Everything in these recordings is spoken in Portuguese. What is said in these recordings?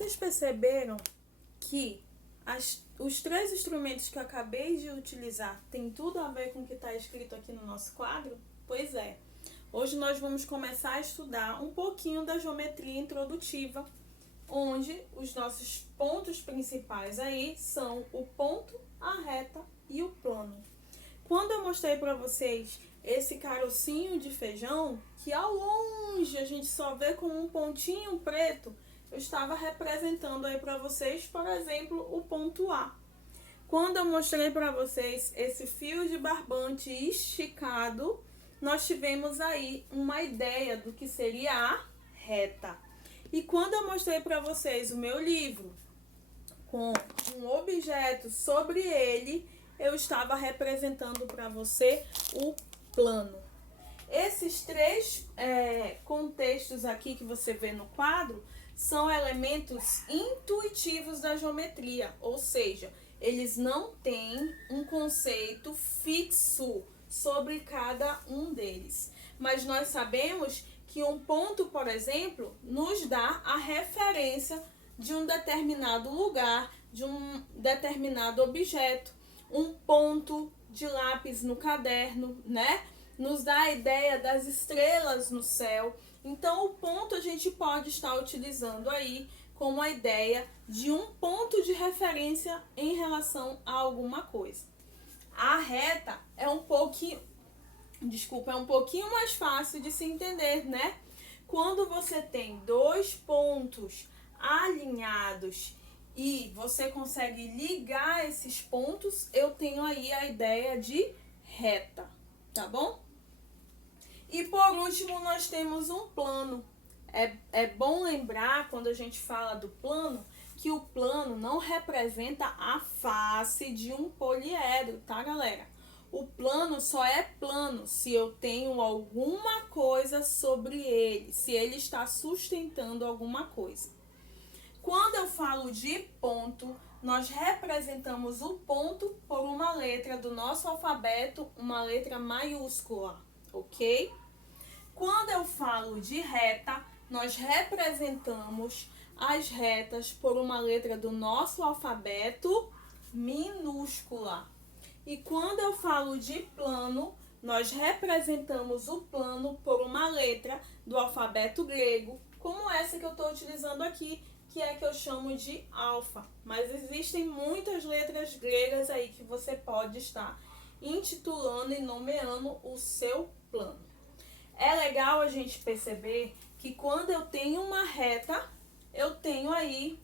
Vocês perceberam que os três instrumentos que eu acabei de utilizar tem tudo a ver com o que está escrito aqui no nosso quadro? Pois é. Hoje nós vamos começar a estudar um pouquinho da geometria introdutiva, onde os nossos pontos principais aí são o ponto, a reta e o plano. Quando eu mostrei para vocês esse carocinho de feijão, que ao longe a gente só vê com um pontinho preto, eu estava representando aí para vocês, por exemplo, o ponto A. Quando eu mostrei para vocês esse fio de barbante esticado, nós tivemos aí uma ideia do que seria a reta. E quando eu mostrei para vocês o meu livro com um objeto sobre ele, eu estava representando para você o plano. Esses três contextos aqui que você vê no quadro são elementos intuitivos da geometria, ou seja, eles não têm um conceito fixo sobre cada um deles. Mas nós sabemos que um ponto, por exemplo, nos dá a referência de um determinado lugar, de um determinado objeto. Um ponto de lápis no caderno, né? Nos dá a ideia das estrelas no céu. Então, o ponto a gente pode estar utilizando aí como a ideia de um ponto de referência em relação a alguma coisa. A reta é um pouquinho mais fácil de se entender, né? Quando você tem dois pontos alinhados e você consegue ligar esses pontos, eu tenho aí a ideia de reta, tá bom? E por último, nós temos um plano. É bom lembrar, quando a gente fala do plano, que o plano não representa a face de um poliedro, tá, galera? O plano só é plano se eu tenho alguma coisa sobre ele, se ele está sustentando alguma coisa. Quando eu falo de ponto, nós representamos o ponto por uma letra do nosso alfabeto, uma letra maiúscula, ok? Quando eu falo de reta, nós representamos as retas por uma letra do nosso alfabeto minúscula. E quando eu falo de plano, nós representamos o plano por uma letra do alfabeto grego, como essa que eu estou utilizando aqui, que é a que eu chamo de alfa. Mas existem muitas letras gregas aí que você pode estar intitulando e nomeando o seu plano. É legal a gente perceber que quando eu tenho uma reta, eu tenho aí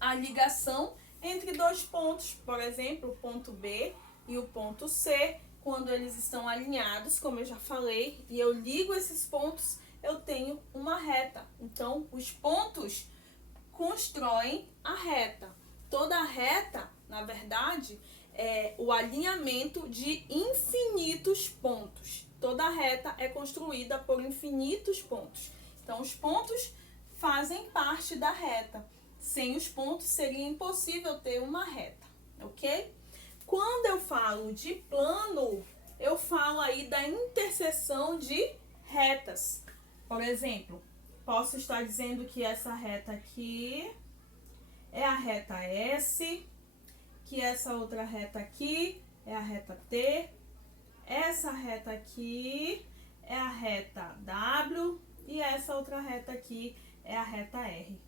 a ligação entre dois pontos, por exemplo, o ponto B e o ponto C, quando eles estão alinhados, como eu já falei, e eu ligo esses pontos, eu tenho uma reta. Então, os pontos constroem a reta. Toda reta, na verdade, é o alinhamento de infinitos pontos. Toda reta é construída por infinitos pontos. Então, os pontos fazem parte da reta. Sem os pontos, seria impossível ter uma reta, ok? Quando eu falo de plano, eu falo aí da interseção de retas. Por exemplo, posso estar dizendo que essa reta aqui é a reta S, que essa outra reta aqui é a reta T, essa reta aqui é a reta W e essa outra reta aqui é a reta R.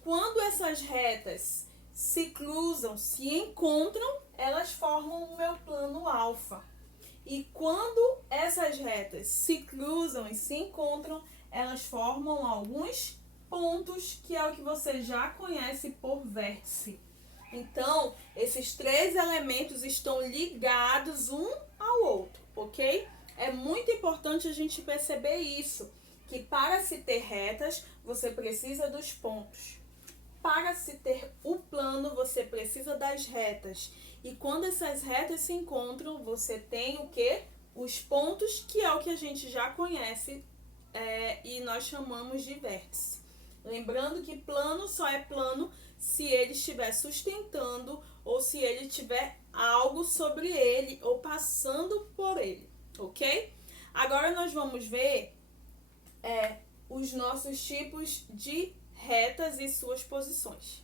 Quando essas retas se cruzam, se encontram, elas formam o meu plano alfa. E quando essas retas se cruzam e se encontram, elas formam alguns pontos, que é o que você já conhece por vértice. Então, esses três elementos estão ligados um ao outro, ok? É muito importante a gente perceber isso, que para se ter retas, você precisa dos pontos. Para se ter o plano, você precisa das retas. E quando essas retas se encontram, você tem o quê? Os pontos, que é o que a gente já conhece e nós chamamos de vértice. Lembrando que plano só é plano se ele estiver sustentando ou se ele tiver algo sobre ele ou passando por ele, ok? Agora nós vamos ver os nossos tipos de retas e suas posições.